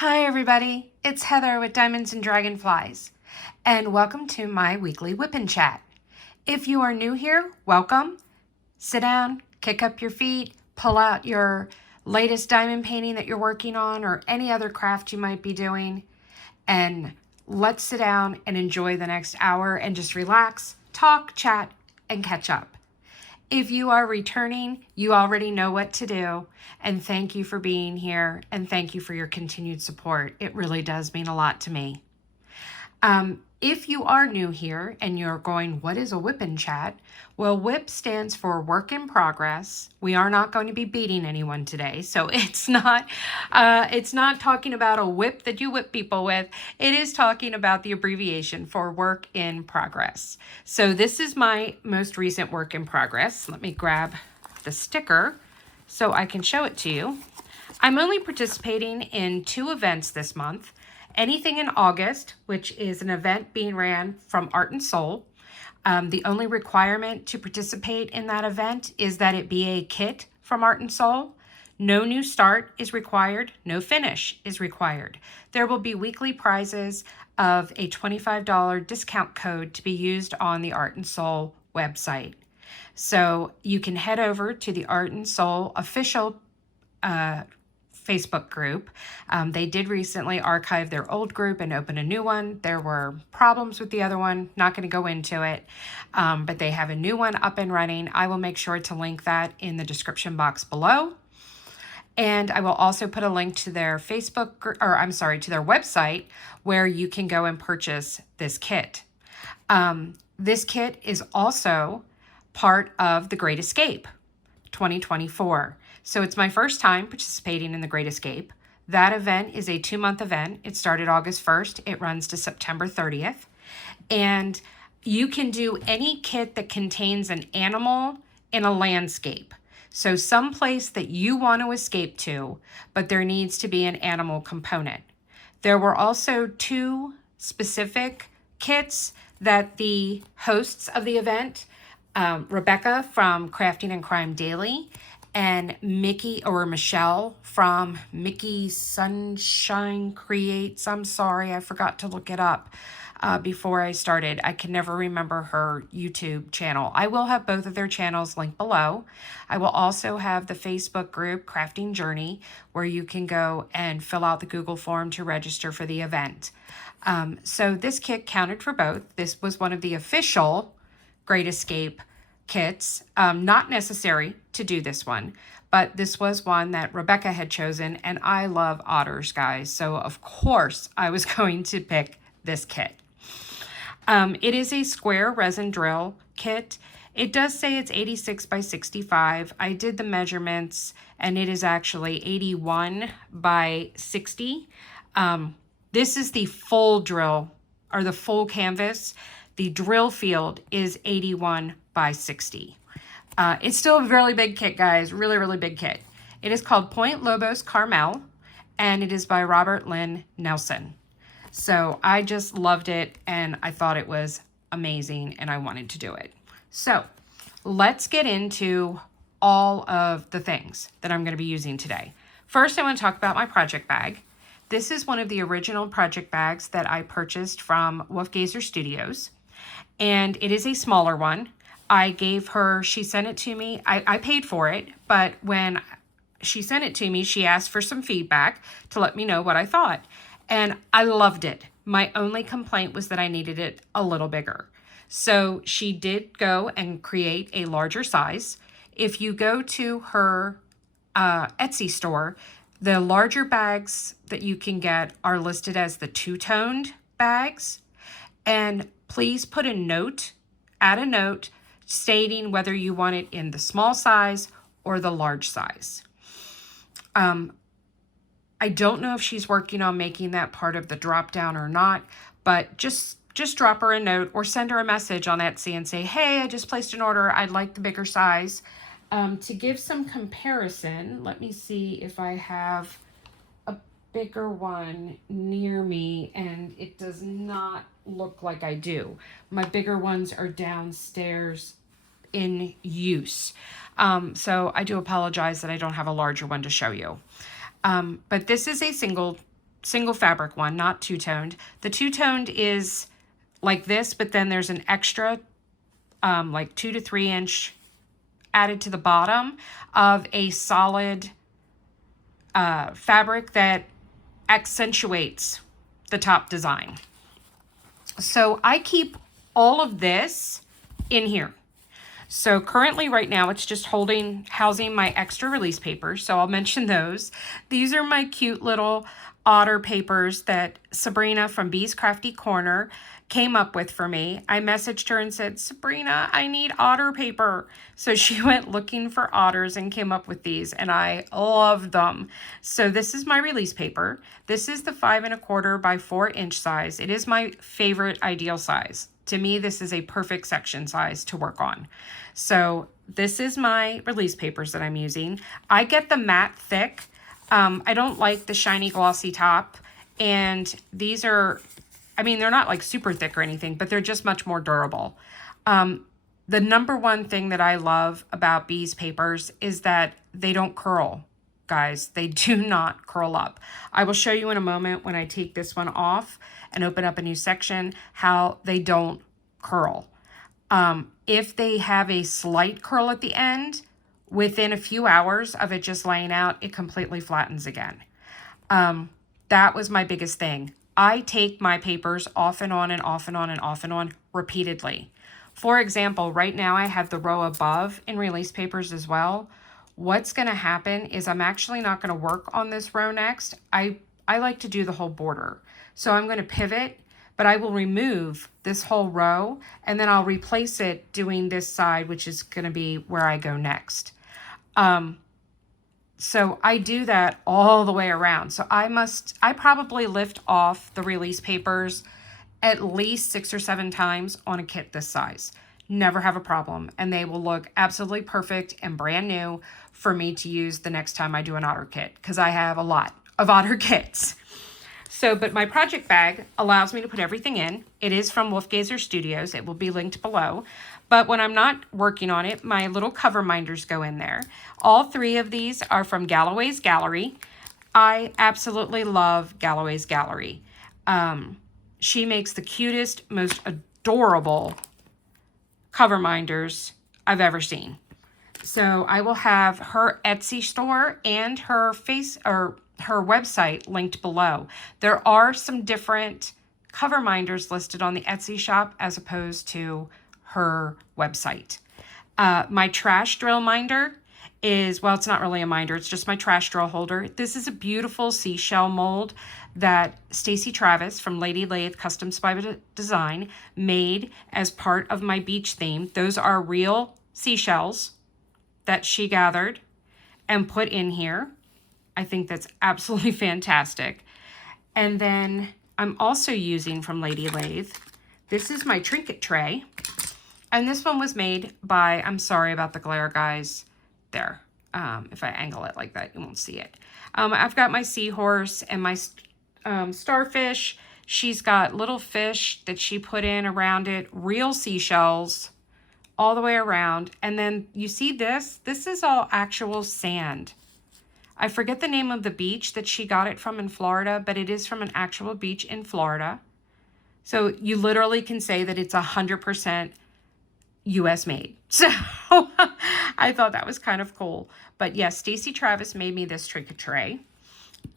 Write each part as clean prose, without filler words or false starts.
Hi everybody, it's Heather with Diamonds and Dragonflies, and welcome to my weekly whip and chat. If you are new here, welcome. Sit down, kick up your feet, pull out your latest diamond painting that you're working on or any other craft you might be doing, and let's sit down and enjoy the next hour and just relax, talk, chat, and catch up. If you are returning, you already know what to do. And thank you for being here. And thank you for your continued support. It really does mean a lot to me. If you are new here and you're going, what is a whip and chat? Well, WHIP stands for work in progress. We are not going to be beating anyone today. So it's not talking about a whip that you whip people with. It is talking about the abbreviation for work in progress. So this is my most recent work in progress. Let me grab the sticker so I can show it to you. I'm only participating in 2 events this month. Anything in August, which is an event being ran from Art and Soul. The only requirement to participate in that event is that it be a kit from Art and Soul. No new start is required. No finish is required. There will be weekly prizes of a $25 discount code to be used on the Art and Soul website. So you can head over to the Art and Soul official Facebook group. They did recently archive their old group and open a new one. There were problems with the other one. Not going to go into it, but they have a new one up and running. I will make sure to link that in the description box below. And I will also put a link to their to their website where you can go and purchase this kit. This kit is also part of the Great Escape 2024. So it's my first time participating in the Great Escape. That event is a 2-month event. It started August 1st. It runs to September 30th. And you can do any kit that contains an animal in a landscape. So some place that you want to escape to, but there needs to be an animal component. There were also 2 specific kits that the hosts of the event, Rebecca from Crafting and Crime Daily, and Michelle from Mickey Sunshine Creates. I'm sorry, I forgot to look it up before I started. I can never remember her YouTube channel. I will have both of their channels linked below. I will also have the Facebook group Crafting Journey where you can go and fill out the Google form to register for the event. So this kit counted for both. This was one of the official Great Escape kits, not necessary to do this one, but this was one that Rebecca had chosen, and I love otters, guys, so of course I was going to pick this kit. It is a square resin drill kit. It does say it's 86 by 65. I did the measurements and it is actually 81 by 60. This is the full drill or the full canvas. The drill field is 81 by 60. It's still a really big kit, guys. Really, really big kit. It is called Point Lobos Carmel, and it is by Robert Lynn Nelson. So I just loved it, and I thought it was amazing, and I wanted to do it. So let's get into all of the things that I'm going to be using today. First, I want to talk about my project bag. This is one of the original project bags that I purchased from Wolfgazer Studios, and it is a smaller one. I gave her, she sent it to me. I paid for it, but when she sent it to me, she asked for some feedback to let me know what I thought. And I loved it. My only complaint was that I needed it a little bigger. So she did go and create a larger size. If you go to her Etsy store, the larger bags that you can get are listed as the 2-toned bags. And please put a note, add a note, stating whether you want it in the small size or the large size. I don't know if she's working on making that part of the drop down or not, but just drop her a note or send her a message on Etsy and say, hey, I just placed an order. I'd like the bigger size. To give some comparison, let me see if I have a bigger one near me, and it does not look like I do. My bigger ones are downstairs in use. So I do apologize that I don't have a larger one to show you. But this is a single single fabric one, not two-toned. The two-toned is like this, but then there's an extra like 2 to 3 inch added to the bottom of a solid fabric that accentuates the top design. So I keep all of this in here. So currently right now it's just housing my extra release papers. So I'll mention those. These are my cute little otter papers that Sabrina from Bee's Crafty Corner came up with for me. I messaged her and said, Sabrina, I need otter paper. So she went looking for otters and came up with these, and I love them. So this is my release paper. This is the 5 1/4 by 4 inch size. It is my favorite ideal size. To me, this is a perfect section size to work on. So this is my release papers that I'm using. I get the matte thick. I don't like the shiny glossy top. And these are, I mean, they're not like super thick or anything, but they're just much more durable. The number one thing that I love about Bee's papers is that they don't curl, guys. They do not curl up. I will show you in a moment when I take this one off and open up a new section how they don't curl. If they have a slight curl at the end, within a few hours of it just laying out, it completely flattens again. That was my biggest thing. I take my papers off and on and off and on and off and on repeatedly. For example, right now I have the row above in release papers as well. What's going to happen is I'm actually not going to work on this row next. I like to do the whole border. So I'm going to pivot, but I will remove this whole row and then I'll replace it doing this side, which is going to be where I go next. So I do that all the way around. So I probably lift off the release papers at least 6 or 7 times on a kit this size. Never have a problem. And they will look absolutely perfect and brand new for me to use the next time I do an otter kit, because I have a lot of otter kits. So, but my project bag allows me to put everything in. It is from Wolfgazer Studios. It will be linked below. But when I'm not working on it, my little cover minders go in there. All 3 of these are from GallowaysGallery. I absolutely love GallowaysGallery. She makes the cutest, most adorable cover minders I've ever seen. So I will have her Etsy store and her her website linked below. There are some different cover minders listed on the Etsy shop as opposed to her website. My trash drill minder is, well, it's not really a minder, it's just my trash drill holder. This is a beautiful seashell mold that Stacy Travis from Lady Lathe Custom Spy Design made as part of my beach theme. Those are real seashells that she gathered and put in here. I think that's absolutely fantastic. And then I'm also using from Lady Lathe, this is my trinket tray. And this one was made by, I'm sorry about the glare, guys. There. If I angle it like that, you won't see it. I've got my seahorse and my starfish. She's got little fish that she put in around it, real seashells all the way around. And then you see this? This is all actual sand. I forget the name of the beach that she got it from in Florida, but it is from an actual beach in Florida. So you literally can say that it's 100% US made. So I thought that was kind of cool. But yes, Stacy Travis made me this trinket tray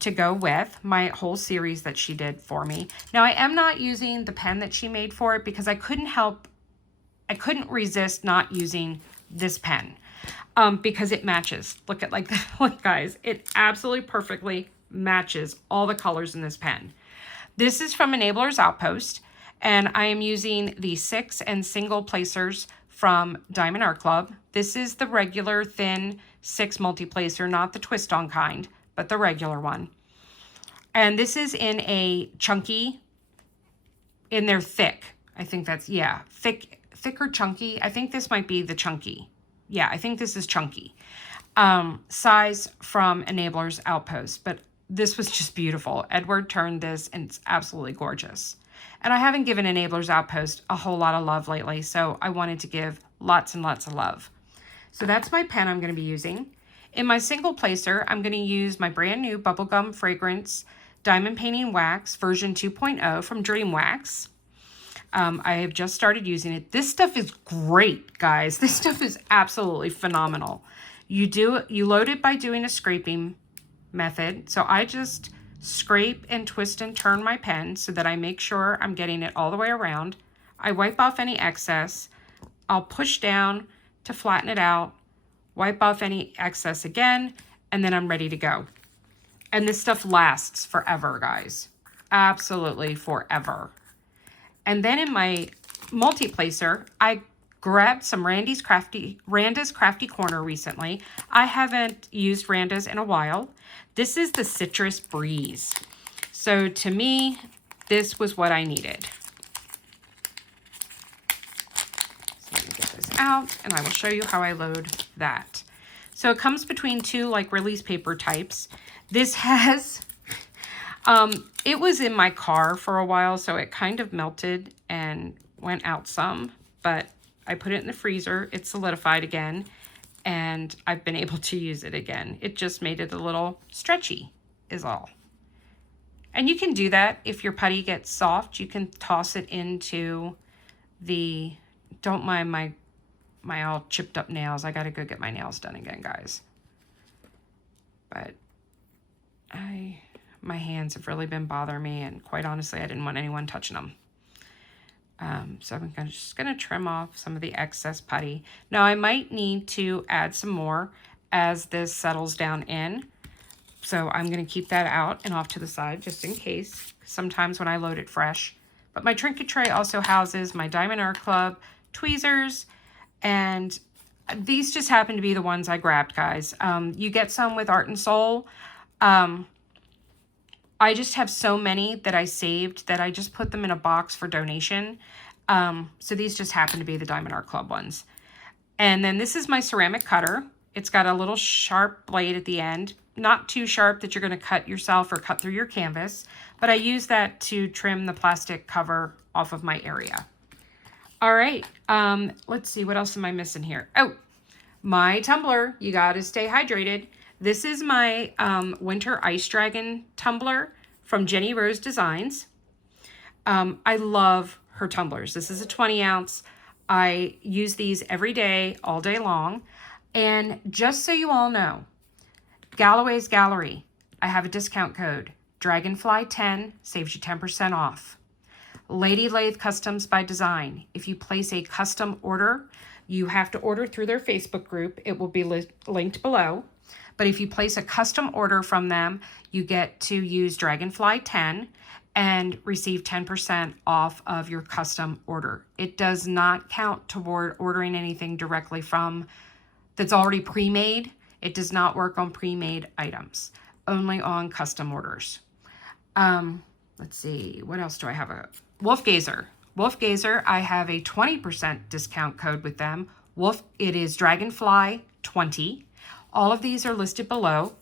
to go with my whole series that she did for me. Now I am not using the pen that she made for it because I couldn't resist not using this pen. Because it matches. Look at like that. Look, guys, it absolutely perfectly matches all the colors in this pen. This is from Enabler's Outpost, and I am using the 6 and single placers from Diamond Art Club. This is the regular thin 6 multi-placer, not the twist-on kind, but the regular one. And this is in a chunky, in their thick. I think that's, yeah, thicker chunky. I think this might be the chunky. Yeah, I think this is chunky. Size from Enabler's Outpost, but this was just beautiful. Edward turned this and it's absolutely gorgeous. And I haven't given Enabler's Outpost a whole lot of love lately, so I wanted to give lots and lots of love. So that's my pen I'm going to be using. In my single placer, I'm going to use my brand new Bubblegum Fragrance Diamond Painting Wax version 2.0 from Dream Wax. I have just started using it. This stuff is great, guys. This stuff is absolutely phenomenal. You load it by doing a scraping method. So I just scrape and twist and turn my pen so that I make sure I'm getting it all the way around. I wipe off any excess. I'll push down to flatten it out, wipe off any excess again, and then I'm ready to go. And this stuff lasts forever, guys. Absolutely forever. And then in my multi-placer, I grabbed some Randa's Crafty Corner recently. I haven't used Randa's in a while. This is the Citrus Breeze. So to me, this was what I needed. So let me get this out and I will show you how I load that. So it comes between two like release paper types. This has, it was in my car for a while, so it kind of melted and went out some, but I put it in the freezer, it solidified again, and I've been able to use it again. It just made it a little stretchy, is all. And you can do that if your putty gets soft. You can toss it into the, don't mind my all chipped up nails. I gotta go get my nails done again, guys. But my hands have really been bothering me, and quite honestly, I didn't want anyone touching them. So I'm just going to trim off some of the excess putty. Now, I might need to add some more as this settles down in. So I'm going to keep that out and off to the side just in case, sometimes when I load it fresh. But my trinket tray also houses my Diamond Art Club tweezers, and these just happen to be the ones I grabbed, guys. You get some with Art and Soul. I just have so many that I saved that I just put them in a box for donation. So these just happen to be the Diamond Art Club ones. And then this is my ceramic cutter. It's got a little sharp blade at the end. Not too sharp that you're going to cut yourself or cut through your canvas. But I use that to trim the plastic cover off of my area. All right. Let's see. What else am I missing here? Oh, my tumbler. You got to stay hydrated. This is my Winter Ice Dragon tumbler from JeniRose Designs. I love her tumblers. This is a 20 ounce. I use these every day, all day long. And just so you all know, Galloway's Gallery, I have a discount code. Dragonfly10 saves you 10% off. Lady Lathe Customs by Design. If you place a custom order, you have to order through their Facebook group. It will be linked below. But if you place a custom order from them, you get to use Dragonfly10 and receive 10% off of your custom order. It does not count toward ordering anything directly from that's already pre-made. It does not work on pre-made items, only on custom orders. Let's see, what else do I have? Wolfgazer. Wolfgazer, I have a 20% discount code with them. It is Dragonfly20. All of these are listed below.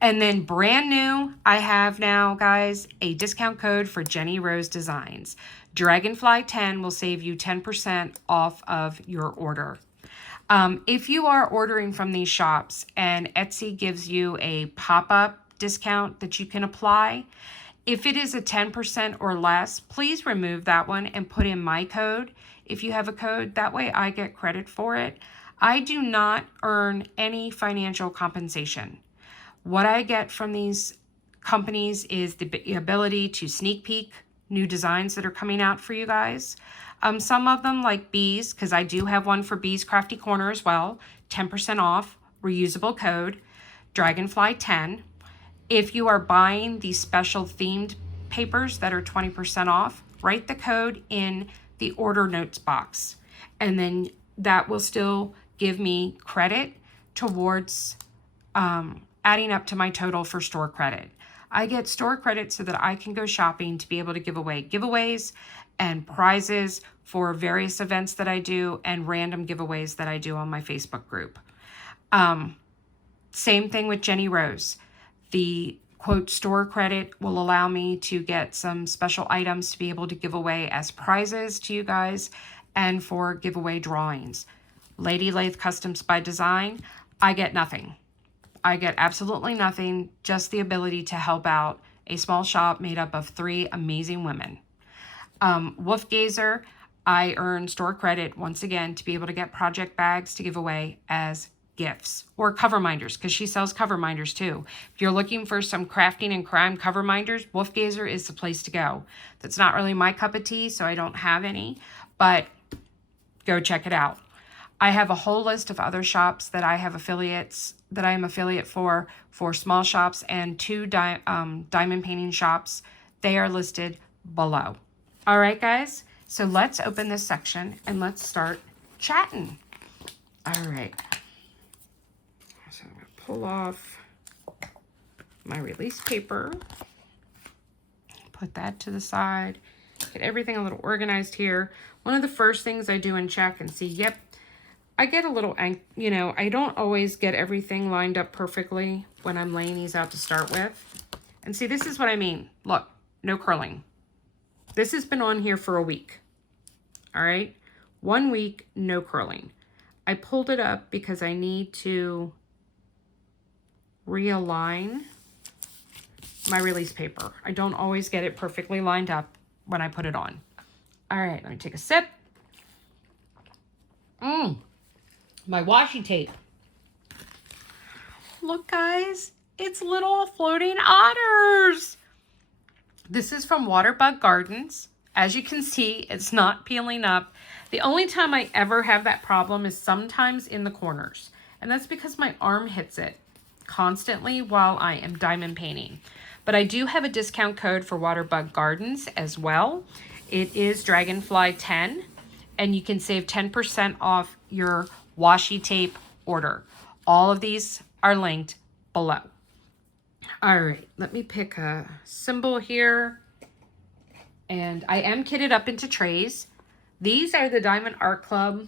And then brand new, I have now, guys, a discount code for JeniRose Designs. Dragonfly10 will save you 10% off of your order. If you are ordering from these shops and Etsy gives you a pop-up discount that you can apply, if it is a 10% or less, please remove that one and put in my code. If you have a code, that way I get credit for it. I do not earn any financial compensation. What I get from these companies is the ability to sneak peek new designs that are coming out for you guys. Some of them like Bees, because I do have one for Bees Crafty Corner as well, 10% off, reusable code, Dragonfly10. If you are buying these special themed papers that are 20% off, write the code in the order notes box, and then that will still give me credit towards adding up to my total for store credit. I get store credit so that I can go shopping to be able to give away giveaways and prizes for various events that I do and random giveaways that I do on my Facebook group. Same thing with JeniRose. The quote store credit will allow me to get some special items to be able to give away as prizes to you guys and for giveaway drawings. Lady Lathe Customs by Design, I get nothing. I get absolutely nothing, just the ability to help out a small shop made up of 3 amazing women. Wolfgazer, I earned store credit once again to be able to get project bags to give away as gifts, or cover minders, because she sells cover minders too. If you're looking for some crafting and crime cover minders, Wolfgazer is the place to go. That's not really my cup of tea, so I don't have any, but go check it out. I have a whole list of other shops that I have affiliates, that I am affiliate for small shops, and 2 diamond painting shops. They are listed below. All right, guys, so let's open this section and let's start chatting. All right. So I'm going to pull off my release paper, put that to the side, get everything a little organized here. One of the first things I do and check and see, yep, I get a little, you know, I don't always get everything lined up perfectly when I'm laying these out to start with. And see, this is what I mean. Look, no curling. This has been on here for a week. All right, 1 week, no curling. I pulled it up because I need to realign my release paper. I don't always get it perfectly lined up when I put it on. All right, let me take a sip. My washi tape. Look, guys, it's little floating otters. This is from Waterbug Gardens. As you can see, it's not peeling up. The only time I ever have that problem is sometimes in the corners. And that's because my arm hits it constantly while I am diamond painting. But I do have a discount code for Waterbug Gardens as well. It is Dragonfly10, and you can save 10% off your washi tape order. All of these are linked below. All right, let me pick a symbol here. And I am kitted up into trays. These are the Diamond Art Club.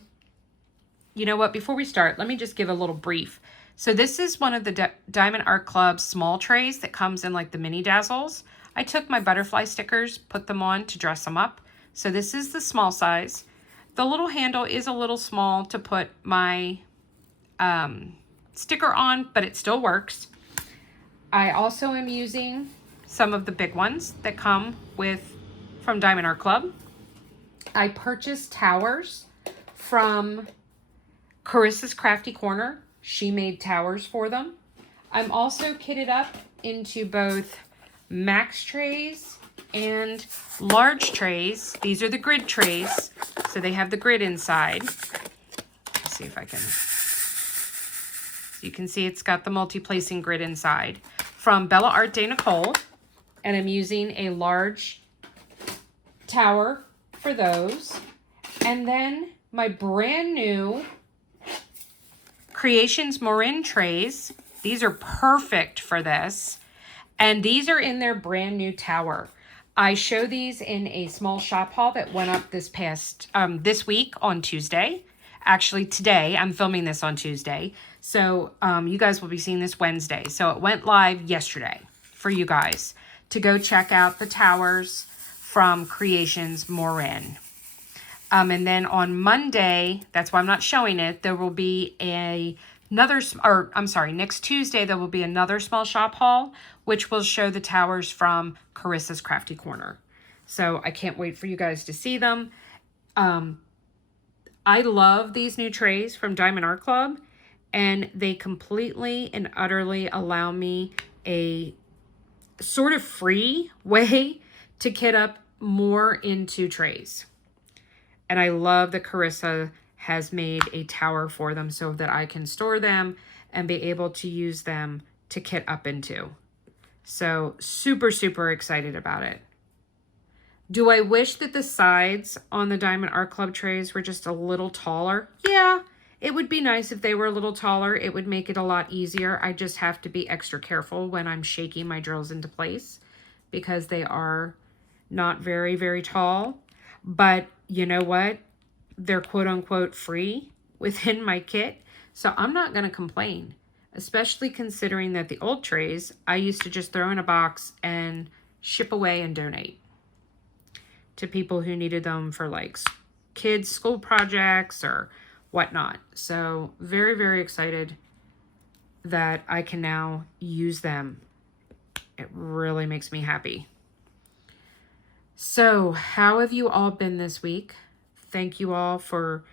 You know what, before we start, let me just give a little brief. So this is one of the Diamond Art Club small trays that comes in like the mini dazzles. I took my butterfly stickers, put them on to dress them up. So this is the small size. The little handle is a little small to put my sticker on, but it still works. I also am using some of the big ones that come from Diamond Art Club. I purchased towers from Carissa's Crafty Corner. She made towers for them. I'm also kitted up into both max trays and large trays. These are the grid trays, so they have the grid inside. Let's see if I can. You can see it's got the multi-placing grid inside. From Art de Nicole, and I'm using a large tower for those. And then my brand new Creations Marin trays. These are perfect for this. And these are in their brand new tower. I show these in a small shop haul that went up this week on Tuesday. Actually, today, I'm filming this on Tuesday. So you guys will be seeing this Wednesday. So it went live yesterday for you guys to go check out the towers from Creations Marin. And then on Monday, that's why I'm not showing it, there will be next Tuesday, there will be another small shop haul, which will show the towers from Carissa's Crafty Corner. So I can't wait for you guys to see them. I love these new trays from Diamond Art Club, and they completely and utterly allow me a sort of free way to kit up more into trays. And I love that Carissa has made a tower for them so that I can store them and be able to use them to kit up into. So super, super excited about it. Do I wish that the sides on the Diamond Art Club trays were just a little taller? Yeah, it would be nice if they were a little taller. It would make it a lot easier. I just have to be extra careful when I'm shaking my drills into place because they are not very, very tall. But you know what? They're quote unquote free within my kit. So I'm not going to complain, especially considering that the old trays I used to just throw in a box and ship away and donate to people who needed them for like kids' school projects or whatnot. So very, very excited that I can now use them It really makes me happy. So, how have you all been this week? Thank you all for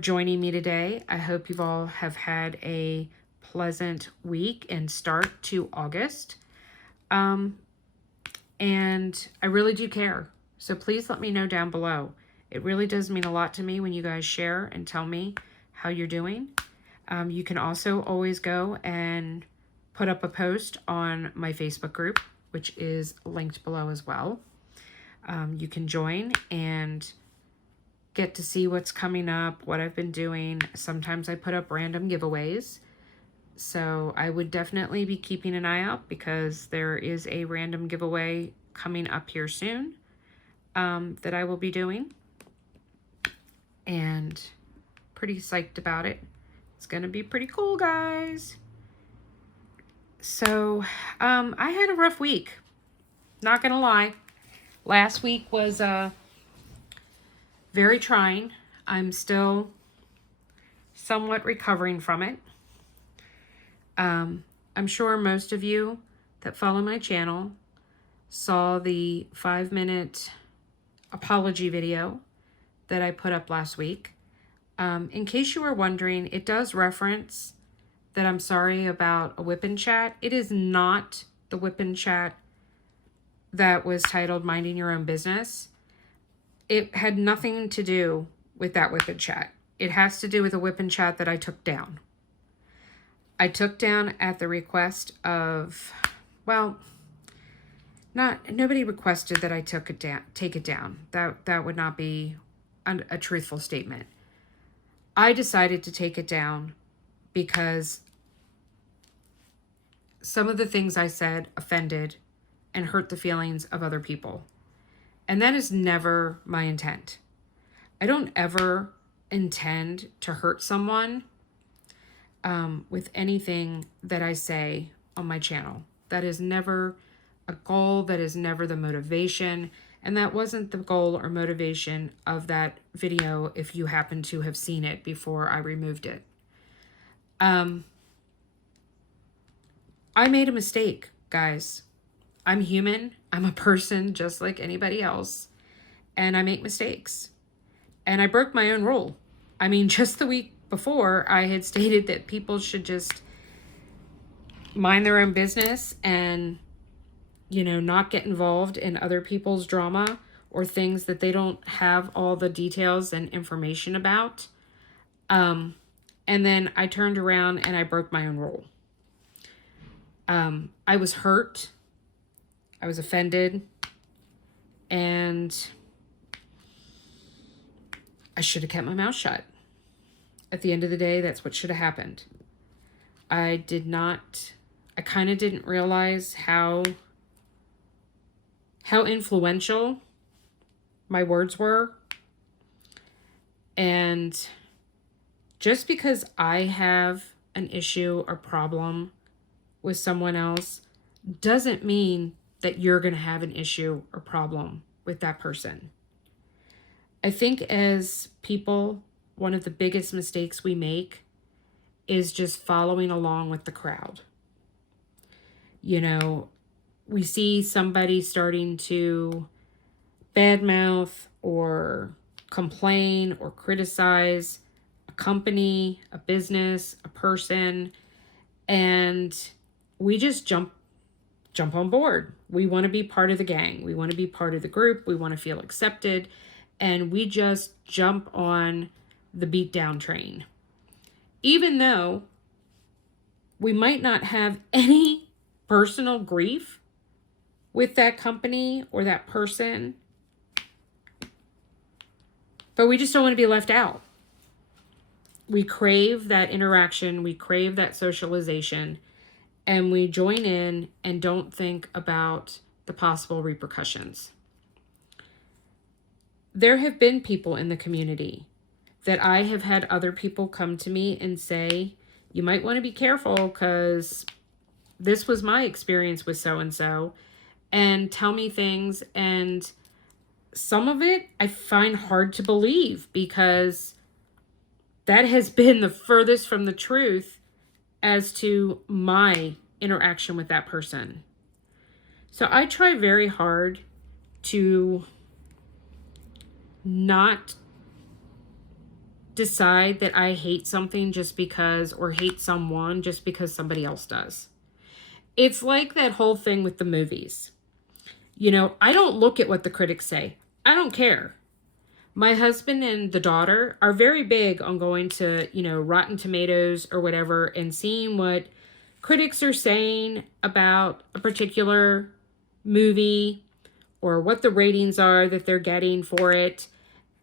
joining me today. I hope you all have had a pleasant week and start to August. And I really do care. So please let me know down below. It really does mean a lot to me when you guys share and tell me how you're doing. You can also always go and put up a post on my Facebook group, which is linked below as well. You can join and get to see what's coming up, what I've been doing. Sometimes I put up random giveaways. So I would definitely be keeping an eye out because there is a random giveaway coming up here soon that I will be doing. And pretty psyched about it. It's going to be pretty cool, guys. So I had a rough week. Not going to lie. Last week was very trying. I'm still somewhat recovering from it. I'm sure most of you that follow my channel saw the 5-minute apology video that I put up last week. In case you were wondering, it does reference that I'm sorry about a whip and chat. It is not the whip and chat that was titled Minding Your Own Business. It had nothing to do with that whip and chat. It has to do with a whip and chat that I took down. I took down at the request of, well, nobody requested that I take it down. That would not be a truthful statement. I decided to take it down because some of the things I said offended and hurt the feelings of other people. And that is never my intent. I don't ever intend to hurt someone with anything that I say on my channel. That is never a goal. That is never the motivation. And that wasn't the goal or motivation of that video if you happen to have seen it before I removed it. I made a mistake, guys. I'm human. I'm a person just like anybody else. And I make mistakes. And I broke my own rule. I mean, just the week before, I had stated that people should just mind their own business and, you know, not get involved in other people's drama or things that they don't have all the details and information about. And then I turned around and I broke my own rule. I was hurt. I was offended. And I should have kept my mouth shut. At the end of the day, that's what should have happened. I kind of didn't realize how influential my words were. And just because I have an issue or problem with someone else doesn't mean that you're going to have an issue or problem with that person. I think as people, one of the biggest mistakes we make is just following along with the crowd. You know, we see somebody starting to badmouth or complain or criticize a company, a business, a person, and we just jump on board. We want to be part of the gang. We want to be part of the group. We want to feel accepted. And we just jump on the beatdown train. Even though we might not have any personal grief with that company or that person, but we just don't want to be left out. We crave that interaction. We crave that socialization. And we join in and don't think about the possible repercussions. There have been people in the community that I have had other people come to me and say, you might want to be careful because this was my experience with so-and-so, and tell me things. And some of it I find hard to believe because that has been the furthest from the truth as to my interaction with that person. So I try very hard to not decide that I hate something just because, or hate someone just because somebody else does. It's like that whole thing with the movies. You know, I don't look at what the critics say. I don't care. My husband and the daughter are very big on going to, you know, Rotten Tomatoes or whatever and seeing what critics are saying about a particular movie or what the ratings are that they're getting for it,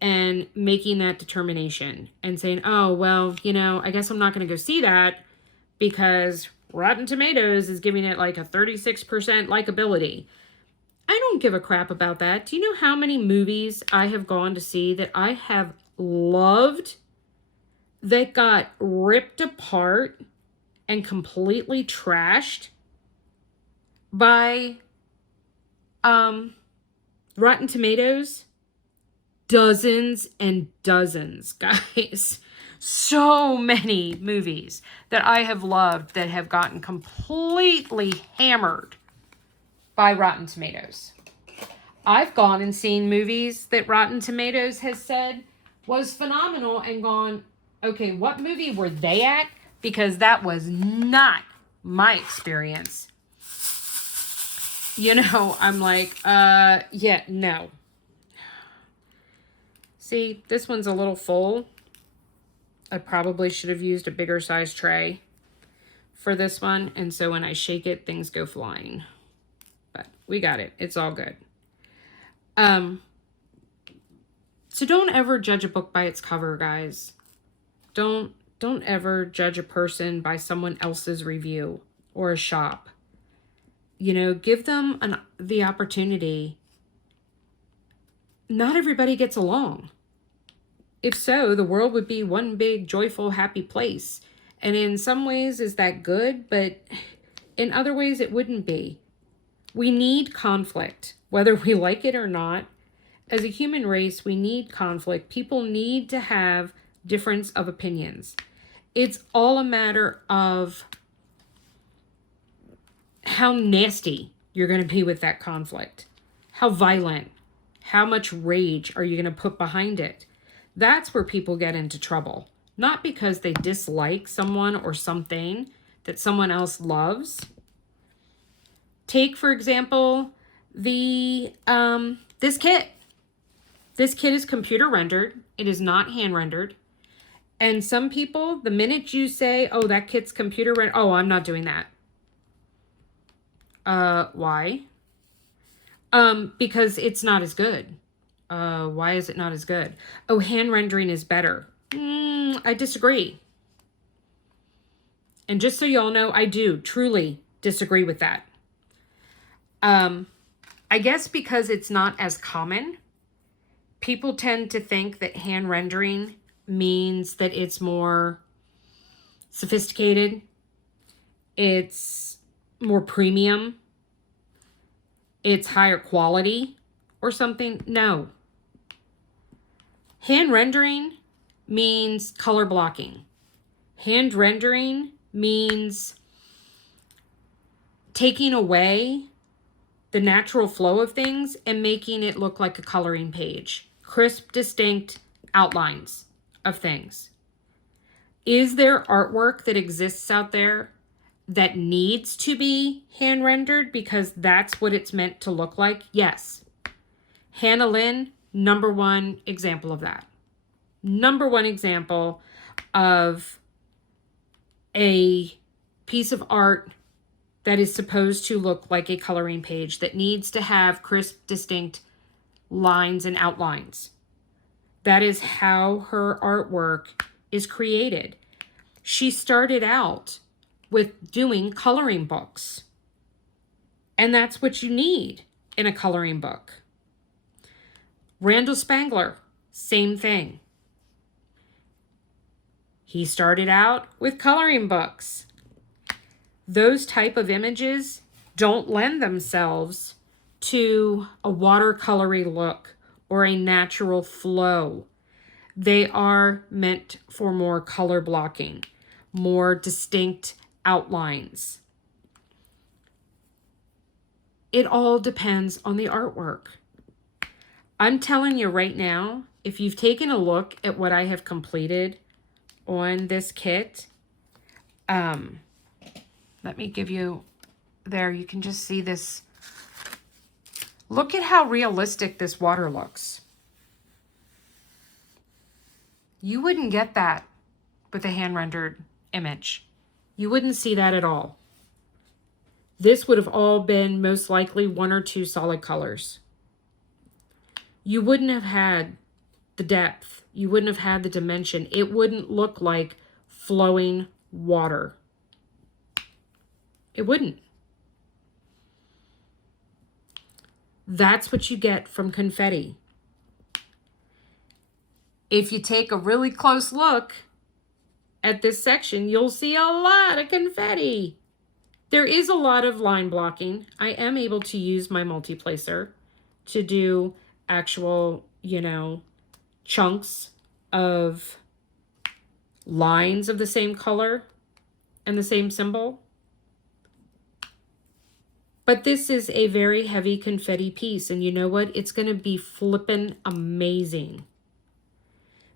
and making that determination and saying, oh, well, you know, I guess I'm not going to go see that because Rotten Tomatoes is giving it like a 36% likability. I don't give a crap about that. Do you know how many movies I have gone to see that I have loved that got ripped apart and completely trashed by Rotten Tomatoes? Dozens and dozens, guys. So many movies that I have loved that have gotten completely hammered by Rotten Tomatoes. I've gone and seen movies that Rotten Tomatoes has said was phenomenal and gone, okay, what movie were they at? Because that was not my experience. You know, I'm like, yeah, no. See, this one's a little full. I probably should have used a bigger size tray for this one. And so when I shake it, things go flying. But we got it. It's all good. So don't ever judge a book by its cover, guys. Don't ever judge a person by someone else's review or a shop. You know, give them the opportunity. Not everybody gets along. If so, the world would be one big, joyful, happy place. And in some ways, is that good? But in other ways, it wouldn't be. We need conflict, whether we like it or not. As a human race, we need conflict. People need to have difference of opinions. It's all a matter of how nasty you're going to be with that conflict. How violent. How much rage are you going to put behind it? That's where people get into trouble. Not because they dislike someone or something that someone else loves. Take, for example, this kit. This kit is computer rendered. It is not hand rendered. And some people, the minute you say, oh, that kit's computer rendered, oh, I'm not doing that. Why? Because it's not as good. Why is it not as good? Oh, hand rendering is better. I disagree. And just so y'all know, I do truly disagree with that. I guess because it's not as common, people tend to think that hand rendering means that it's more sophisticated. It's more premium. It's higher quality or something. No. Hand rendering means color blocking. Hand rendering means taking away the natural flow of things and making it look like a coloring page. Crisp, distinct outlines of things. Is there artwork that exists out there that needs to be hand rendered because that's what it's meant to look like? Yes. Hannah Lynn, #1 example of that. #1 example of a piece of art that is supposed to look like a coloring page that needs to have crisp, distinct lines and outlines. That is how her artwork is created. She started out with doing coloring books. And that's what you need in a coloring book. Randall Spangler, same thing. He started out with coloring books. Those type of images don't lend themselves to a watercolory look or a natural flow. They are meant for more color blocking, more distinct outlines. It all depends on the artwork. I'm telling you right now, if you've taken a look at what I have completed on this kit, let me give you, there, you can just see this. Look at how realistic this water looks. You wouldn't get that with a hand-rendered image. You wouldn't see that at all. This would have all been most likely 1 or 2 solid colors. You wouldn't have had the depth. You wouldn't have had the dimension. It wouldn't look like flowing water. It wouldn't. That's what you get from confetti. If you take a really close look at this section, you'll see a lot of confetti. There is a lot of line blocking. I am able to use my multi-placer to do actual, you know, chunks of lines of the same color and the same symbol. But this is a very heavy confetti piece, and you know what? It's going to be flippin' amazing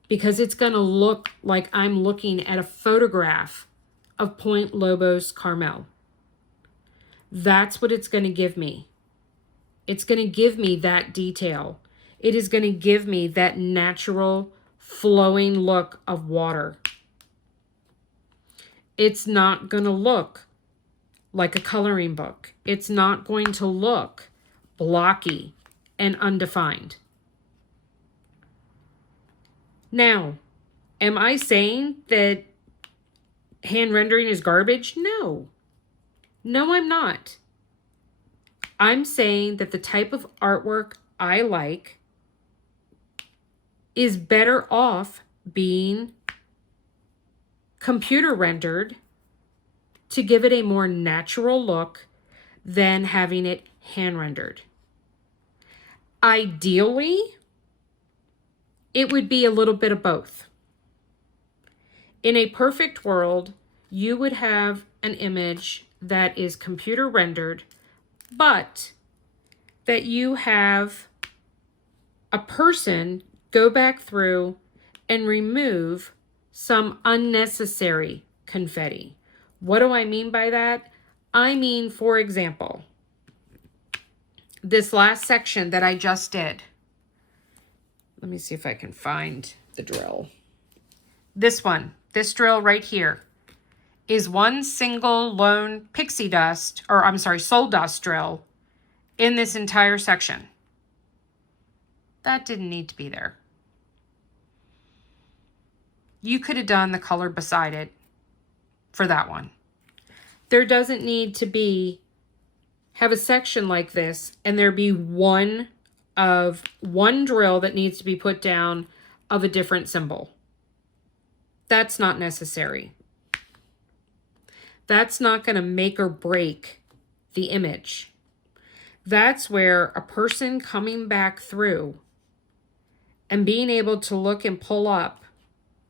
because it's going to look like I'm looking at a photograph of Point Lobos Carmel. That's what it's going to give me. It's going to give me that detail. It is going to give me that natural flowing look of water. It's not going to look like a coloring book. It's not going to look blocky and undefined. Now, am I saying that hand rendering is garbage? No. No, I'm not. I'm saying that the type of artwork I like is better off being computer rendered to give it a more natural look than having it hand rendered. Ideally, it would be a little bit of both. In a perfect world, you would have an image that is computer rendered, but that you have a person go back through and remove some unnecessary confetti. What do I mean by that? I mean, for example, this last section that I just did. Let me see if I can find the drill. This one, this drill right here, is one single lone pixie dust, or I'm sorry, soul dust drill in this entire section. That didn't need to be there. You could have done the color beside it for that one. There doesn't need to be, have a section like this and there be one drill that needs to be put down of a different symbol. That's not necessary. That's not going to make or break the image. That's where a person coming back through and being able to look and pull up,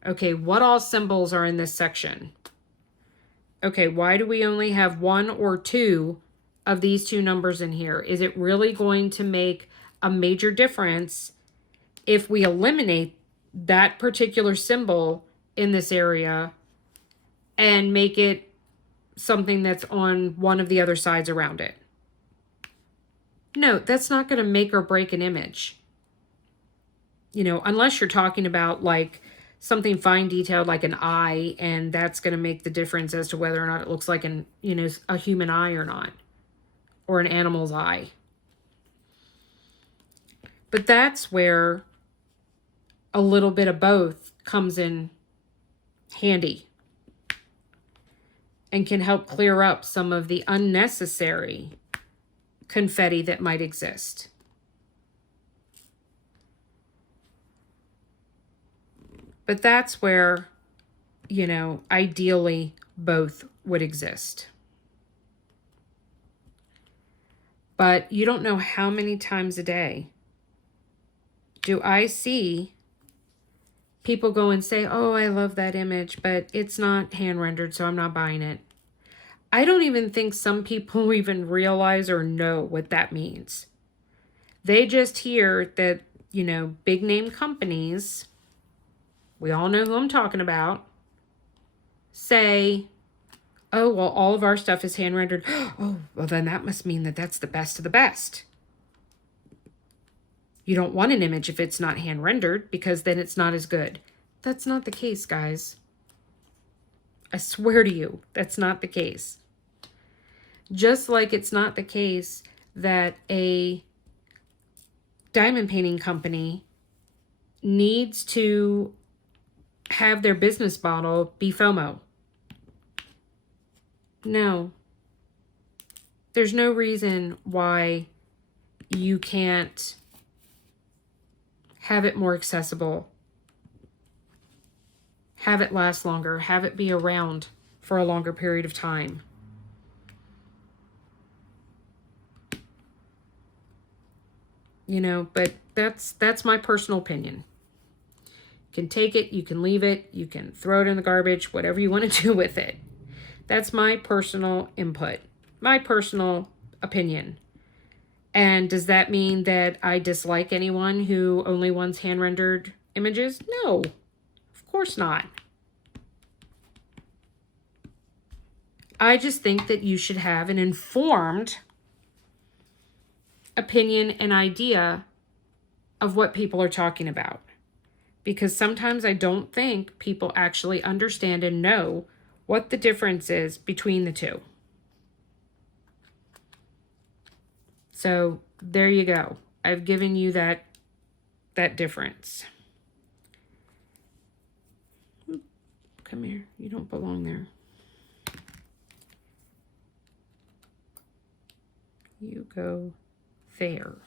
okay, what all symbols are in this section? Okay, why do we only have 1 or 2 of these 2 numbers in here? Is it really going to make a major difference if we eliminate that particular symbol in this area and make it something that's on one of the other sides around it? No, that's not going to make or break an image. You know, unless you're talking about like something fine detailed like an eye, and that's going to make the difference as to whether or not it looks like an, you know, a human eye or not, or an animal's eye. But that's where a little bit of both comes in handy and can help clear up some of the unnecessary confetti that might exist. But that's where, you know, ideally both would exist. But you don't know how many times a day do I see people go and say, oh, I love that image, but it's not hand rendered, so I'm not buying it. I don't even think some people even realize or know what that means. They just hear that, you know, big name companies, we all know who I'm talking about, say, oh, well, all of our stuff is hand rendered. Oh, well, then that must mean that that's the best of the best. You don't want an image if it's not hand rendered because then it's not as good. That's not the case, guys. I swear to you, that's not the case. Just like it's not the case that a diamond painting company needs to have their business model be FOMO. No. There's no reason why you can't have it more accessible, have it last longer, have it be around for a longer period of time. You know, but that's my personal opinion. You can take it, you can leave it, you can throw it in the garbage, whatever you want to do with it. That's my personal input, my personal opinion. And does that mean that I dislike anyone who only wants hand-rendered images? No, of course not. I just think that you should have an informed opinion and idea of what people are talking about. Because sometimes I don't think people actually understand and know what the difference is between the two. So there you go. I've given you that difference. Come here. You don't belong there. You go there.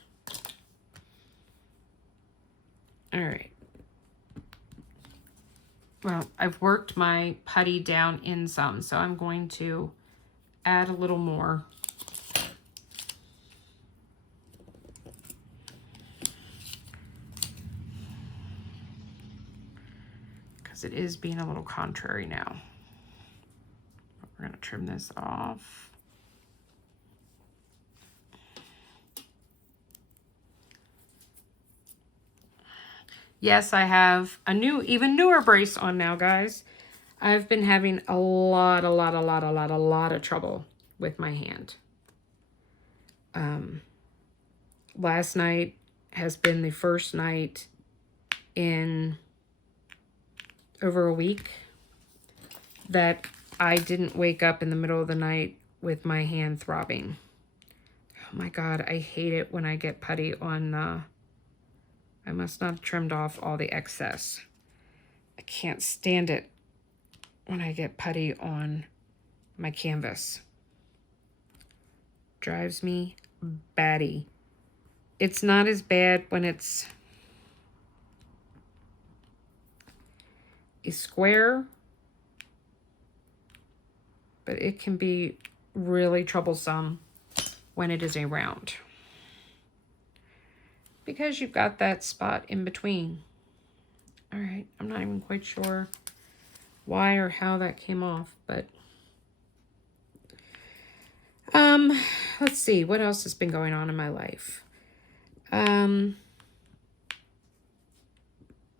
All right. Well, I've worked my putty down in some, so I'm going to add a little more. Because it is being a little contrary now. We're going to trim this off. Yes, I have a new, even newer brace on now, guys. I've been having a lot of trouble with my hand. Last night has been the first night in over a week that I didn't wake up in the middle of the night with my hand throbbing. Oh my God, I hate it when I get putty on I must not have trimmed off all the excess. I can't stand it when I get putty on my canvas. Drives me batty. It's not as bad when it's a square, but it can be really troublesome when it is a round. Because you've got that spot in between. All right, I'm not even quite sure why or how that came off, but let's see what else has been going on in my life.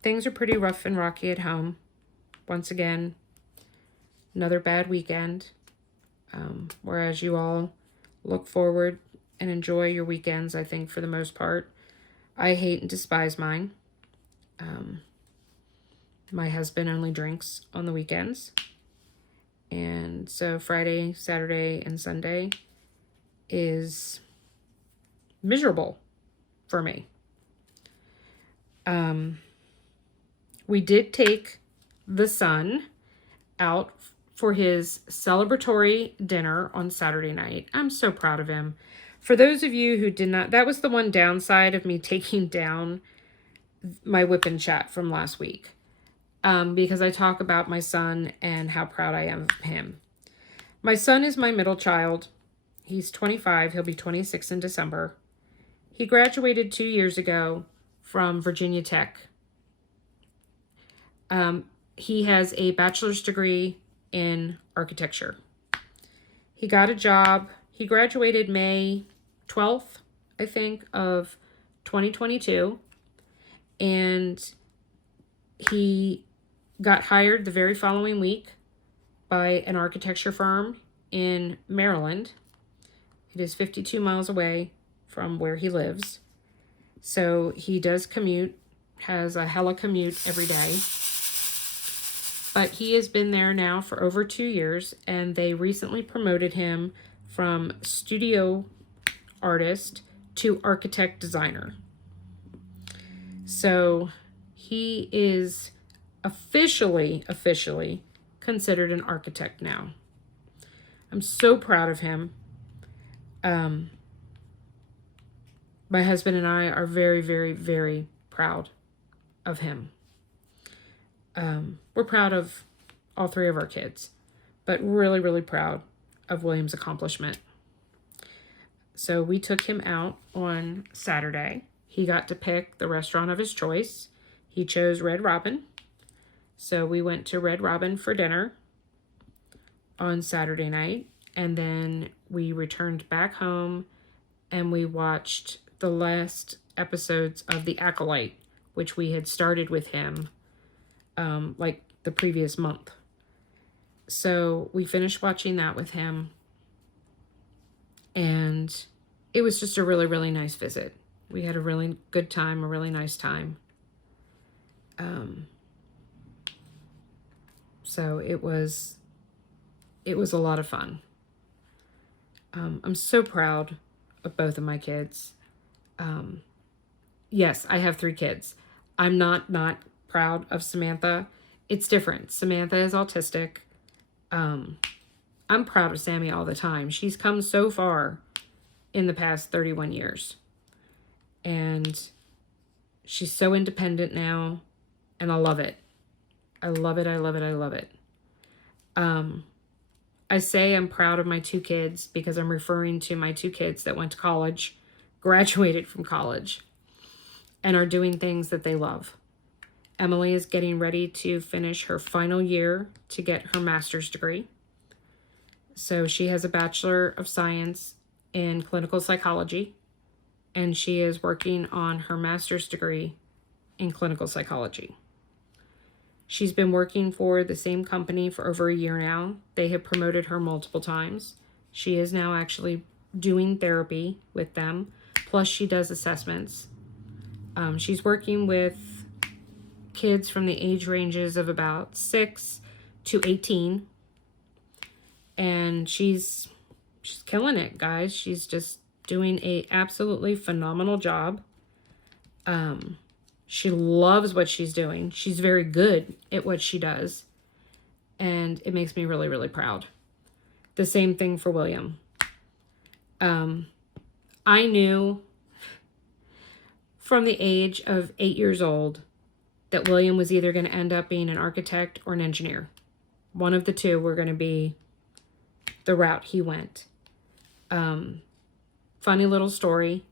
Things are pretty rough and rocky at home. Once again, another bad weekend. Whereas you all look forward and enjoy your weekends, I think, for the most part. I hate and despise mine. My husband only drinks on the weekends. And so Friday, Saturday, and Sunday is miserable for me. We did take the son out for his celebratory dinner on Saturday night. I'm so proud of him. For those of you who did not, that was the one downside of me taking down my whip and chat from last week. Because I talk about my son and how proud I am of him. My son is my middle child. He's 25. He'll be 26 in December. He graduated 2 years ago from Virginia Tech. He has a bachelor's degree in architecture. He got a job. He graduated May 12th, I think, of 2022. And he got hired the very following week by an architecture firm in Maryland. It is 52 miles away from where he lives. So he does commute, has a hella commute every day. But he has been there now for over 2 years, and they recently promoted him from studio artist to architect designer. So he is officially considered an architect now. I'm so proud of him. My husband and I are very, very, very proud of him. We're proud of all 3 of our kids, but really, really proud of William's accomplishment. So we took him out on Saturday. He got to pick the restaurant of his choice. He chose Red Robin. So we went to Red Robin for dinner on Saturday night. And then we returned back home and we watched the last episodes of The Acolyte, which we had started with him like the previous month. So we finished watching that with him. And it was just a really, really nice visit. We had a really good time, a really nice time. So it was a lot of fun. I'm so proud of both of my kids. Yes, I have 3 kids. I'm not proud of Samantha. It's different. Samantha is autistic. I'm proud of Sammy all the time. She's come so far in the past 31 years. And she's so independent now. And I love it. I love it. I love it. I love it. I say I'm proud of my 2 kids because I'm referring to my 2 kids that went to college, graduated from college, and are doing things that they love. Emily is getting ready to finish her final year to get her master's degree. So she has a Bachelor of Science in Clinical Psychology, and she is working on her master's degree in Clinical Psychology. She's been working for the same company for over a year now. They have promoted her multiple times. She is now actually doing therapy with them, plus she does assessments. She's working with kids from the age ranges of about 6 to 18. And she's killing it, guys. She's just doing a absolutely phenomenal job. She loves what she's doing. She's very good at what she does. And it makes me really, really proud. The same thing for William. I knew from the age of 8 years old that William was either going to end up being an architect or an engineer. One of the two were going to be the route he went. Funny little story.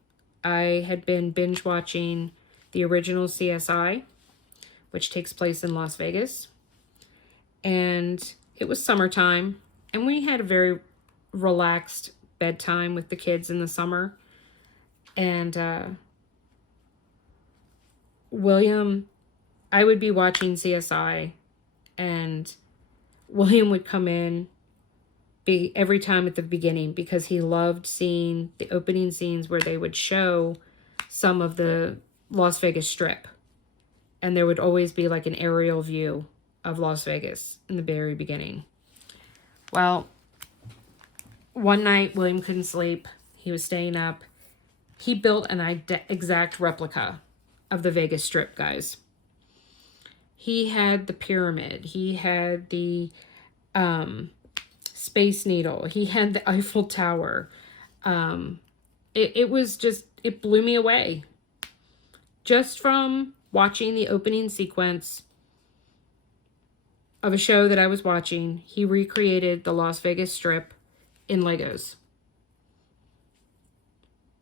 I had been binge watching the original CSI, which takes place in Las Vegas. And it was summertime, and we had a very relaxed bedtime with the kids in the summer. And William, I would be watching CSI, and William would come in every time at the beginning because he loved seeing the opening scenes where they would show some of the Las Vegas Strip. And there would always be like an aerial view of Las Vegas in the very beginning. Well, one night William couldn't sleep. He was staying up. He built an exact replica of the Vegas Strip, guys. He had the pyramid. He had the Space Needle. He had the Eiffel Tower. It was just, it blew me away. Just from watching the opening sequence of a show that I was watching, he recreated the Las Vegas Strip in Legos.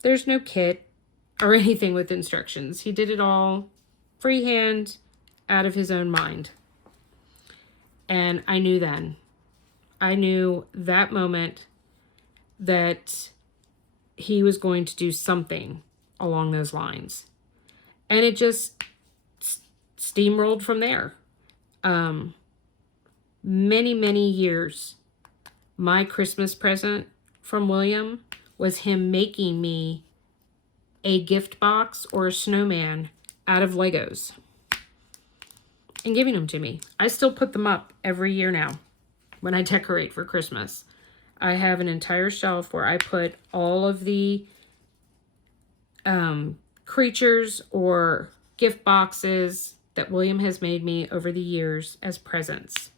There's no kit or anything with instructions. He did it all freehand, out of his own mind. And I knew then. I knew that moment that he was going to do something along those lines. And it just steamrolled from there. Many, many years, my Christmas present from William was him making me a gift box or a snowman out of Legos and giving them to me. I still put them up every year now when I decorate for Christmas. I have an entire shelf where I put all of the creatures or gift boxes that William has made me over the years as presents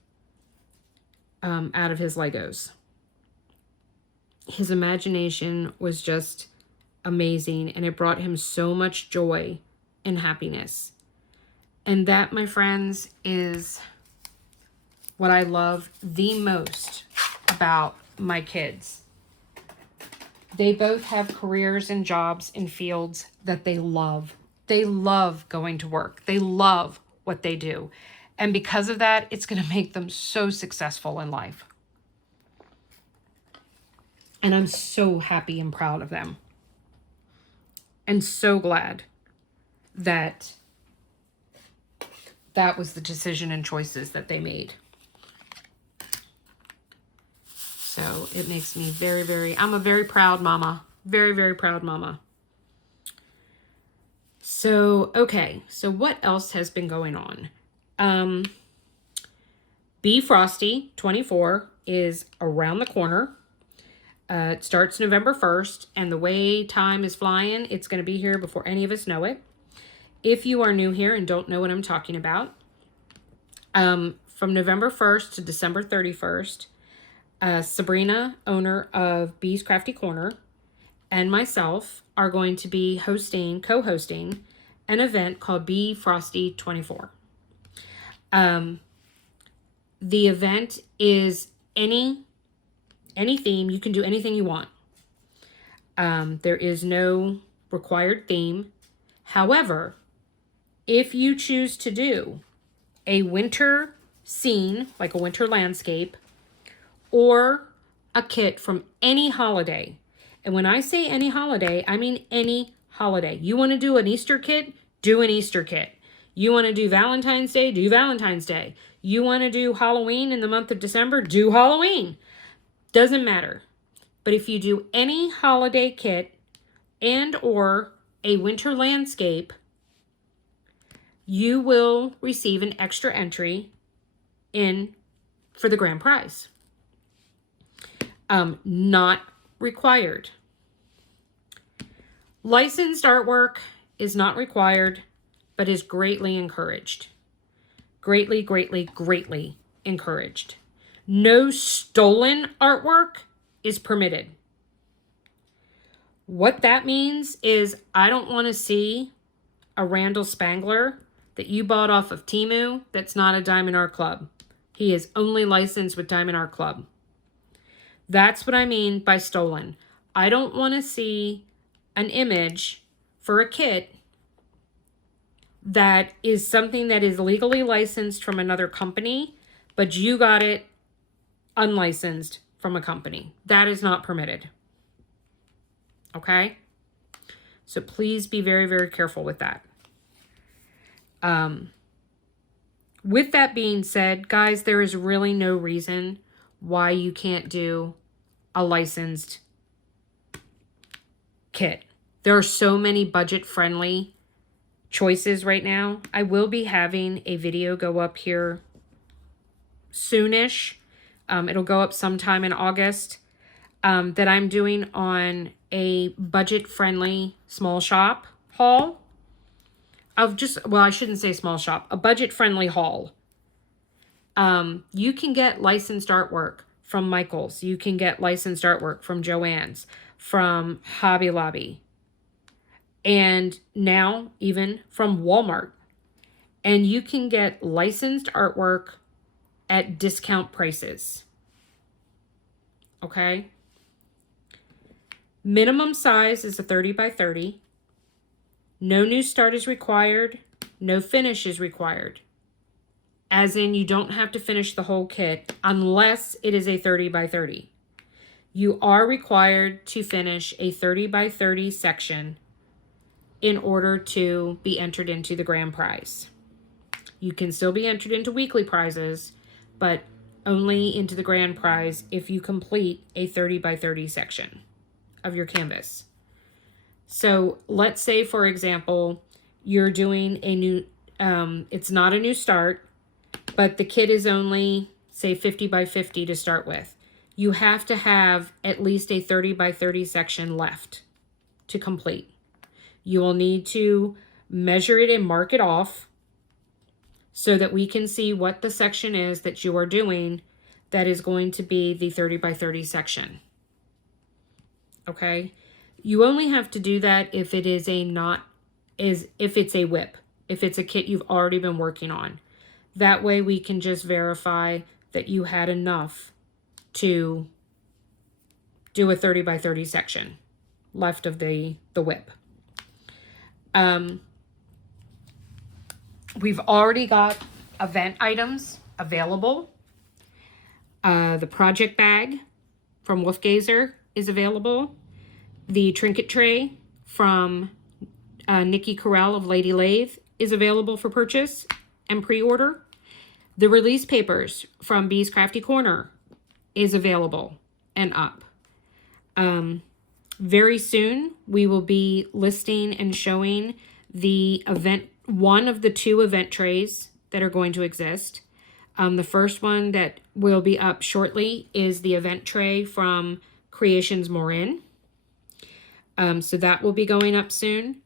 out of his Legos. His imagination was just amazing, and it brought him so much joy and happiness. And that, my friends, is what I love the most about my kids. They both have careers and jobs in fields that they love. They love going to work. They love what they do. And because of that, it's going to make them so successful in life. And I'm so happy and proud of them. And so glad that that was the decision and choices that they made. So it makes me very, very, I'm a very proud mama. Very, very proud mama. So, okay. So what else has been going on? Be Frosty 24 is around the corner. It starts November 1st, and the way time is flying, it's going to be here before any of us know it. If you are new here and don't know what I'm talking about, from November 1st to December 31st, Sabrina, owner of Bee's Crafty Corner, and myself are going to be co-hosting an event called Be Frosty 24. The event is any theme. You can do anything you want. There is no required theme. However, if you choose to do a winter scene, like a winter landscape, or a kit from any holiday, and when I say any holiday, I mean any holiday. You want to do an Easter kit? Do an Easter kit. You want to do Valentine's Day? Do Valentine's Day. You want to do Halloween in the month of December? Do Halloween. Doesn't matter. But if you do any holiday kit and or a winter landscape, you will receive an extra entry in for the grand prize. Not required. Licensed artwork is not required, but is greatly encouraged. Greatly, greatly, greatly encouraged. No stolen artwork is permitted. What that means is I don't want to see a Randall Spangler that you bought off of Temu that's not a Diamond Art Club. He is only licensed with Diamond Art Club. That's what I mean by stolen. I don't want to see an image for a kit that is something that is legally licensed from another company, but you got it unlicensed from a company. That is not permitted. Okay? So please be very, very careful with that. With that being said, guys, there is really no reason why you can't do a licensed kit. There are so many budget-friendly choices right now. I will be having a video go up here soonish. It'll go up sometime in August that I'm doing on a budget-friendly small shop haul of just, well, I shouldn't say small shop, a budget-friendly haul. You can get licensed artwork from Michael's. You can get licensed artwork from Joann's, from Hobby Lobby, and now even from Walmart. And you can get licensed artwork at discount prices. Okay? Minimum size is a 30 by 30. No new start is required. No finish is required. As in, you don't have to finish the whole kit unless it is a 30 by 30. You are required to finish a 30 by 30 section in order to be entered into the grand prize. You can still be entered into weekly prizes, but only into the grand prize if you complete a 30 by 30 section of your canvas. So let's say, for example, you're doing a new, it's not a new start, but the kit is only, say, 50 by 50 to start with. You have to have at least a 30 by 30 section left to complete. You will need to measure it and mark it off so that we can see what the section is that you are doing that is going to be the 30 by 30 section. Okay? You only have to do that if it is if it's a whip, if it's a kit you've already been working on. That way we can just verify that you had enough to do a 30 by 30 section left of the whip. We've already got event items available. The project bag from Wolfgazer is available. The trinket tray from Nikki Correll of Lady Lathe is available for purchase and pre-order. The release papers from Bee's Crafty Corner is available and up. Very soon, we will be listing and showing the event, one of the 2 event trays that are going to exist. The first one that will be up shortly is the event tray from Creations Morin. So that will be going up soon.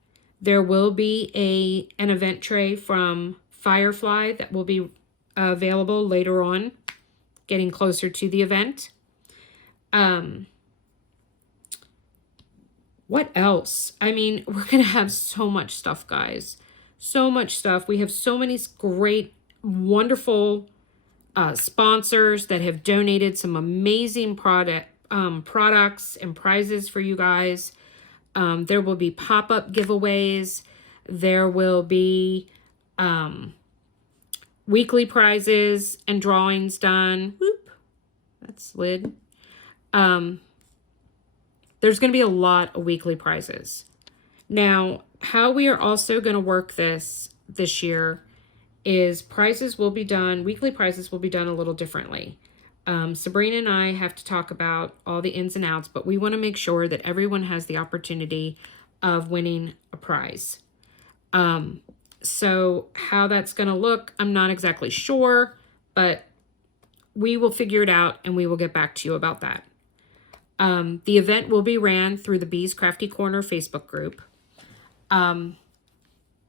There will be an event tray from Firefly that will be available later on, getting closer to the event. What else? I mean, we're going to have so much stuff, guys. So much stuff. We have so many great, wonderful sponsors that have donated some amazing products and prizes for you guys. There will be pop-up giveaways. There will be weekly prizes and drawings done. Whoop, that slid. There's going to be a lot of weekly prizes. Now, how we are also going to work this year is prizes will be done, weekly prizes will be done a little differently. Sabrina and I have to talk about all the ins and outs, but we want to make sure that everyone has the opportunity of winning a prize. So how that's going to look, I'm not exactly sure, but we will figure it out and we will get back to you about that. The event will be ran through the Bee's Crafty Corner Facebook group.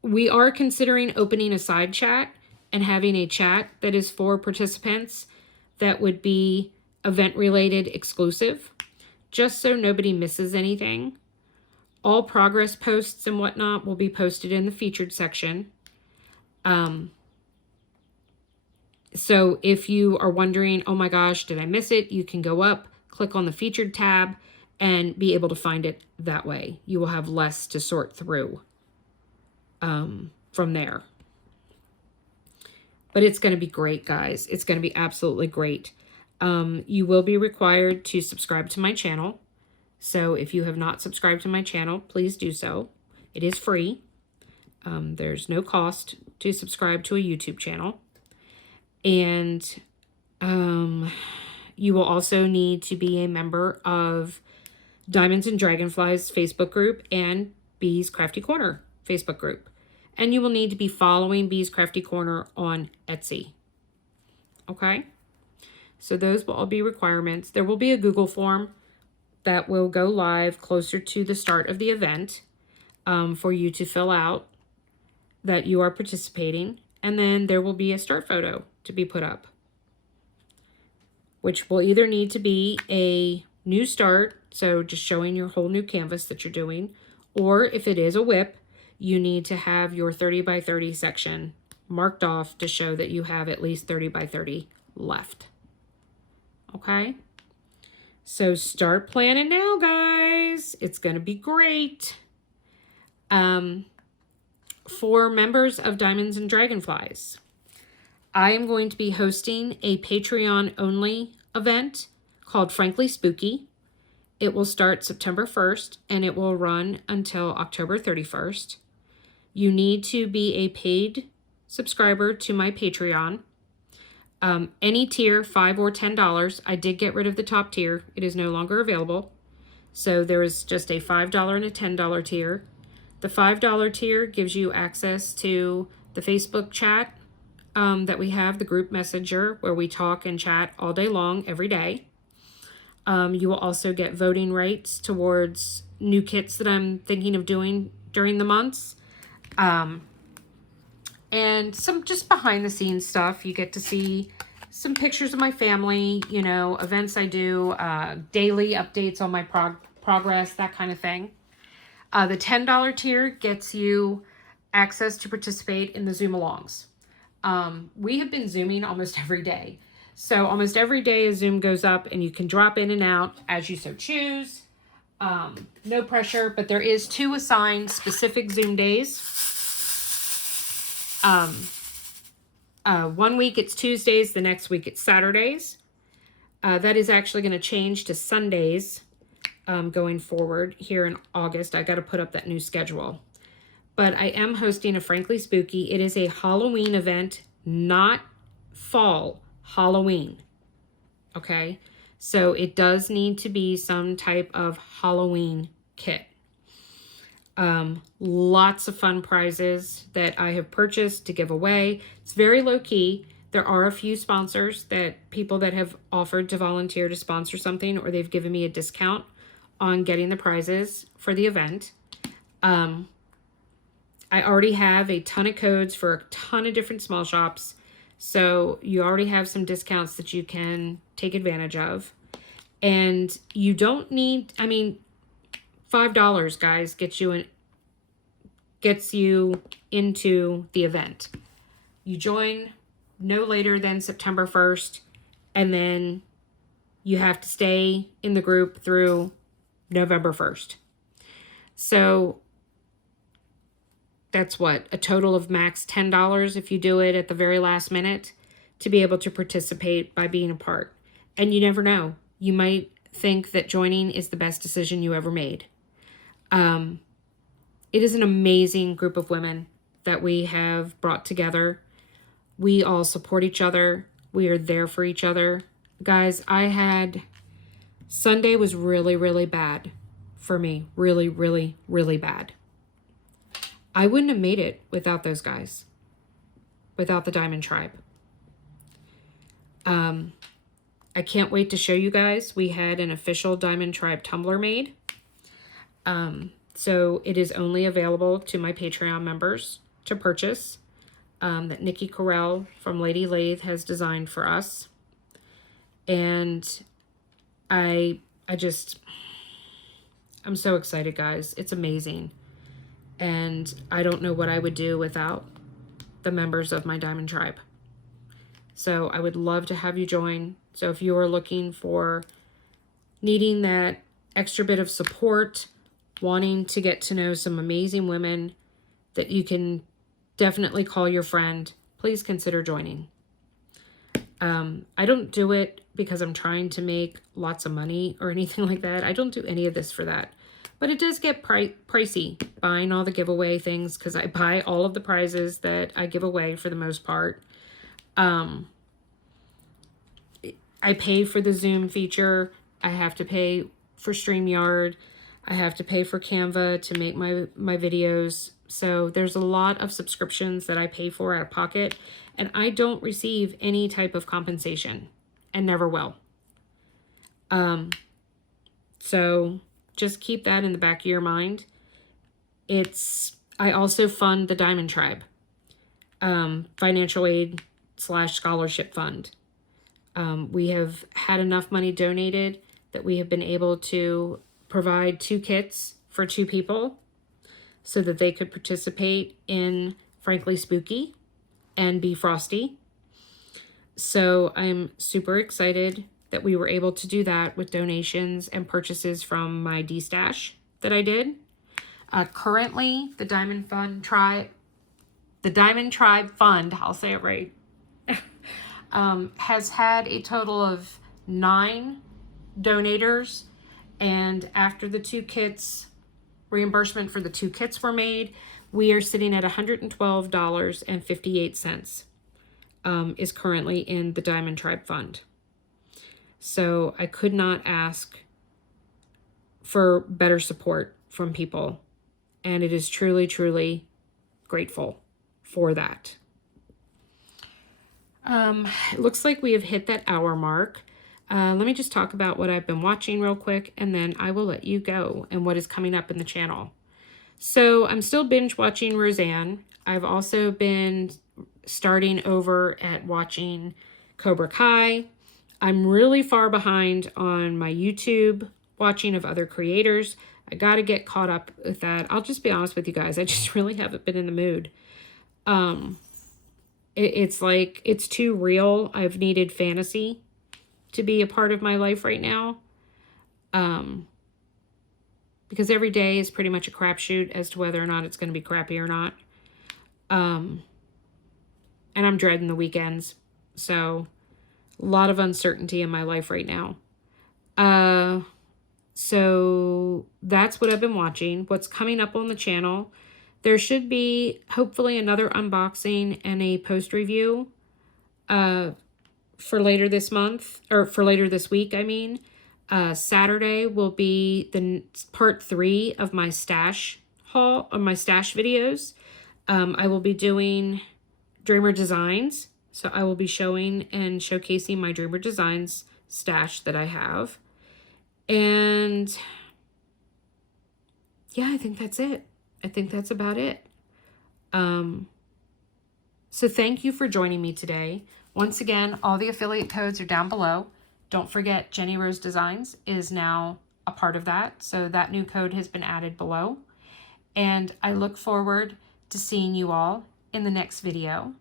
We are considering opening a side chat and having a chat that is for participants that would be event-related exclusive, just so nobody misses anything. All progress posts and whatnot will be posted in the featured section. So if you are wondering, oh my gosh, did I miss it? You can go up, click on the featured tab, and be able to find it that way. You will have less to sort through from there. But it's going to be great, guys. It's going to be absolutely great. You will be required to subscribe to my channel. So if you have not subscribed to my channel, please do so. It is free. There's no cost to subscribe to a YouTube channel. And you will also need to be a member of Diamonds and Dragonflies Facebook group and Bee's Crafty Corner Facebook group. And you will need to be following Bee's Crafty Corner on Etsy. Okay? So those will all be requirements. There will be a Google form that will go live closer to the start of the event for you to fill out that you are participating. And then there will be a start photo to be put up, which will either need to be a new start, so just showing your whole new canvas that you're doing, or if it is a whip, you need to have your 30 by 30 section marked off to show that you have at least 30 by 30 left. Okay? So start planning now, guys. It's going to be great. For members of Diamonds and Dragonflies, I am going to be hosting a Patreon-only event called Frankly Spooky. It will start September 1st and it will run until October 31st. You need to be a paid subscriber to my Patreon. Any tier, $5 or $10. I did get rid of the top tier. It is no longer available. So there is just a $5 and a $10 tier. The $5 tier gives you access to the Facebook chat that we have, the group messenger, where we talk and chat all day long, every day. You will also get voting rights towards new kits that I'm thinking of doing during the months. And some just behind the scenes stuff. You get to see some pictures of my family, you know, events I do, daily updates on my progress, that kind of thing. The $10 tier gets you access to participate in the Zoom alongs. We have been Zooming almost every day. So almost every day a Zoom goes up and you can drop in and out as you so choose. No pressure, but there is 2 assigned specific Zoom days. 1 week it's Tuesdays, the next week it's Saturdays. That is actually going to change to Sundays going forward here in August. I got to put up that new schedule. But I am hosting a Frankly Spooky. It is a Halloween event, not fall Halloween. Okay? So it does need to be some type of Halloween kit. Lots of fun prizes that I have purchased to give away. It's very low key. There are a few sponsors, that people that have offered to volunteer to sponsor something, or they've given me a discount on getting the prizes for the event. I already have a ton of codes for a ton of different small shops. So you already have some discounts that you can take advantage of. And you don't need, I mean, $5, guys, gets you into the event. You join no later than September 1st, and then you have to stay in the group through November 1st. So that's what, a total of max $10 if you do it at the very last minute to be able to participate by being a part. And you never know. You might think that joining is the best decision you ever made. It is an amazing group of women that we have brought together. We all support each other. We are there for each other. Guys, Sunday was really, really bad for me. Really, really, really bad. I wouldn't have made it without those guys. Without the Diamond Tribe. I can't wait to show you guys. We had an official Diamond Tribe tumbler made. So it is only available to my Patreon members to purchase. That Nikki Correll from Lady Lathe has designed for us. And I'm so excited, guys. It's amazing. And I don't know what I would do without the members of my Diamond Tribe. So I would love to have you join. So if you are looking for needing that extra bit of support, wanting to get to know some amazing women that you can definitely call your friend, please consider joining. I don't do it because I'm trying to make lots of money or anything like that. I don't do any of this for that. But it does get pricey buying all the giveaway things, because I buy all of the prizes that I give away for the most part. I pay for the Zoom feature. I have to pay for StreamYard. I have to pay for Canva to make my videos. So there's a lot of subscriptions that I pay for out of pocket, and I don't receive any type of compensation and never will. So just keep that in the back of your mind. I also fund the Diamond Tribe, financial aid / scholarship fund. We have had enough money donated that we have been able to provide 2 kits for 2 people so that they could participate in Frankly Spooky and be frosty. So I'm super excited that we were able to do that with donations and purchases from my D-stash that I did. Currently, the Diamond Tribe Fund, I'll say it right, has had a total of 9 donators, And after the 2 kits, reimbursement for the 2 kits were made, we are sitting at $112.58 is currently in the Diamond Tribe Fund. So I could not ask for better support from people. And it is truly, truly grateful for that. It looks like we have hit that hour mark. Let me just talk about what I've been watching real quick, and then I will let you go and what is coming up in the channel. So I'm still binge watching Roseanne. I've also been starting over at watching Cobra Kai. I'm really far behind on my YouTube watching of other creators. I got to get caught up with that. I'll just be honest with you guys. I just really haven't been in the mood. It's like, it's too real. I've needed fantasy to be a part of my life right now. Because every day is pretty much a crapshoot as to whether or not it's going to be crappy or not. And I'm dreading the weekends. So a lot of uncertainty in my life right now. So that's what I've been watching. What's coming up on the channel. There should be hopefully another unboxing and a post review for later this month, or for later this week, I mean. Saturday will be the part 3 of my stash haul, of my stash videos. I will be doing Dreamer Designs. So I will be showing and showcasing my Dreamer Designs stash that I have. And yeah, I think that's it. I think that's about it. So thank you for joining me today. Once again, all the affiliate codes are down below. Don't forget, JeniRose Designs is now a part of that. So that new code has been added below. And I look forward to seeing you all in the next video.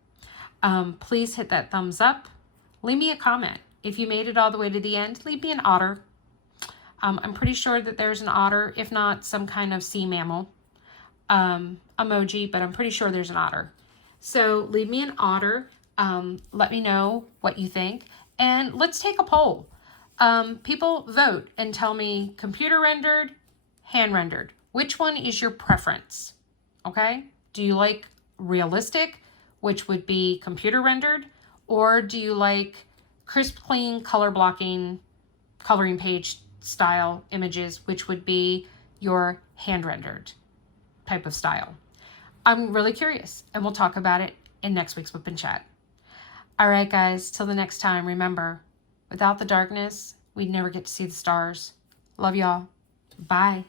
Please hit that thumbs up. Leave me a comment. If you made it all the way to the end, leave me an otter. I'm pretty sure that there's an otter, if not some kind of sea mammal emoji, but I'm pretty sure there's an otter. So leave me an otter. Let me know what you think. And let's take a poll. People vote and tell me computer rendered, hand rendered. Which one is your preference? Okay? Do you like realistic, which would be computer rendered? Or do you like crisp, clean, color blocking, coloring page style images, which would be your hand rendered type of style? I'm really curious, and we'll talk about it in next week's Whip and Chat. All right, guys, till the next time, remember, without the darkness, we'd never get to see the stars. Love y'all. Bye.